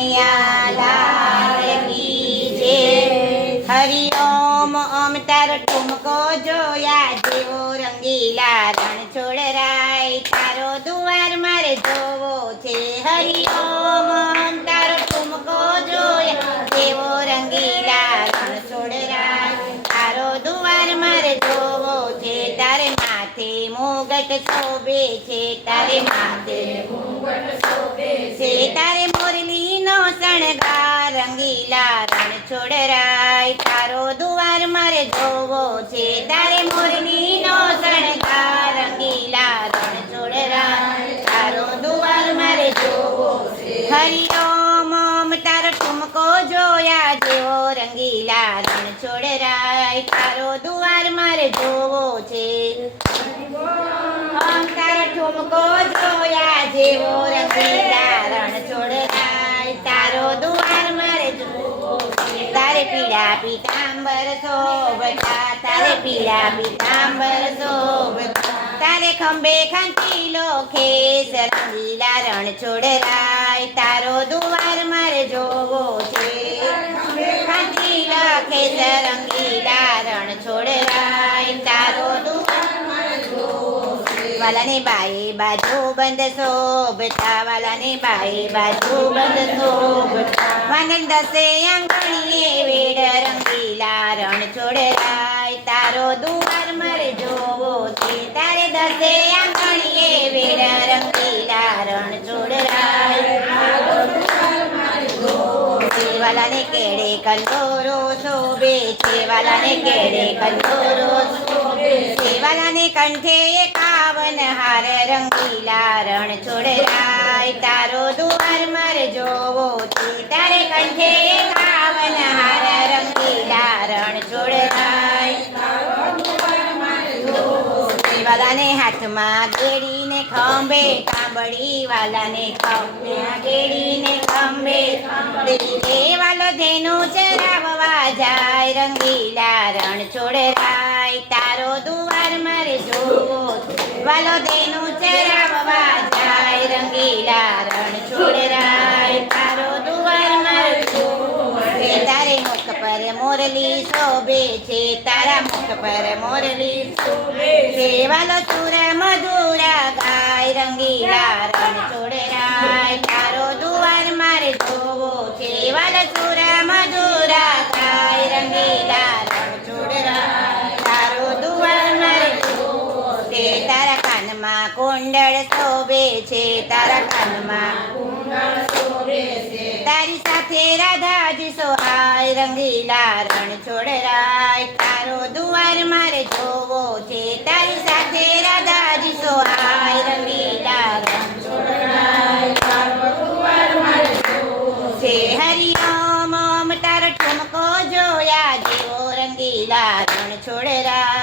કનૈયા લાલ કી જય। હરિ ઓમ ઓમ તારો ઠુમકો જોયા જેવો રંગીલા રણ છોડરાય તારો દુવાર મારે જોવો છે। હરિ ઓમ ઓમ તારો ઠુમકો જોયા જેવો રંગીલા રણ છોડરાય તારો દુવાર મારે જોવો છે। તારે માથે મુગટ શોભે છે, તારે માથે મુગટ શોભે છે, તારે મોરલીનો શણગાર રંગીલા રણ છોડરાય તારો દુવાર મારે જોવો છે। તારે મોરલીનો શણગાર રંગીલા રણ છોડરાય તારો દુવાર મારે જોવો છે। હરિ ઓમ ઓમ તારો ઠુમકો જોયા જેવો રંગીલા રણ છોડરાય તારો દુવાર મારે જોવો છે। ઓમ તારો ઠુમકો જોયા જેવો રંગીલા રણ છોડરાય તારો દુવાર મારે જોવો છે। તારે પીળા પીતાંબર શોભતા, તારે પીળા પીતાંબર શોભતા, તારે ખંભે ખંચીલો ખેસ રંગીલા રણ છોડરાય તારો દુવાર મારે જોવો છે। ખંચીલા ખેસ રંગીલા રણ છોડરાય તારો દુવાર મારે જોવો છે। વાલાને બાએ બાજુ બંધ શોભતા, વાલાને બાએ બાજુ બંધ શોભતા, વાનર દસે આંગણીએ વેડ રંગીલા રણ છોડરાય તારો દુવાર મારે જોવો છે। તારે દસે આંગણીએ વેડ રંગીલા રણ છોડરાય તારો દુવાર મારે જોવો છે। વાલાને કેડે કંદોરો શોભે છે, વાલાને કેડે કંદોરો શોભે છે, વાલાને કંઠે એકાવન હાર રંગીલા રણ છોડરાય તારો દુવાર મારે જોવો છે। તારે કંઠે એકાવન હાર રંગીલા રણ છોડરાય તારો દુવાર મારે જોવો છે। વાલાને હાથમાં ગેડીને ખંભે કાંબળી, વાલાને ખંભે ગેડીને ખંભે કાંબળી, વાલો ધેનું ચરાવવા જાય રંગીલા રણ છોડરાય તારો દુવાર મારે જોવો છે। વાલો ધેનું ચરાવવા જાય રંગીલા રણ છોડરાય તારો દુવાર મારે જોવો છે। તારે મુખ પર મોરલી શોભે છે, તારા મુખ પર મોરલી શોભે છે, વાલો સુર મધુરા ગાય રંગીલા રણ છોડરાય તારો દુવાર મારે જોવો છે। વાલો સુર મધુરા ગાય રંગીલા રણ છોડરાય તારો દુવાર મારે જોવો છે। તારા કાનમાં કુંડળ શોભે છે, તારા કાનમાં કુંડળ શોભે છે, તારી સાથે રાધાજી સોહાય રંગીલા રણ છોડરાય તારો દુવાર મારે જોવો છે। તારી સાથે રાધાજી સોહાય રંગીલા રણ છોડરાય તારો દુવાર મારે જોવો છે। હરિ ઓમ ઓમ તારો ઠુમકો જોયા જેવો રંગીલા રણ છોડરાય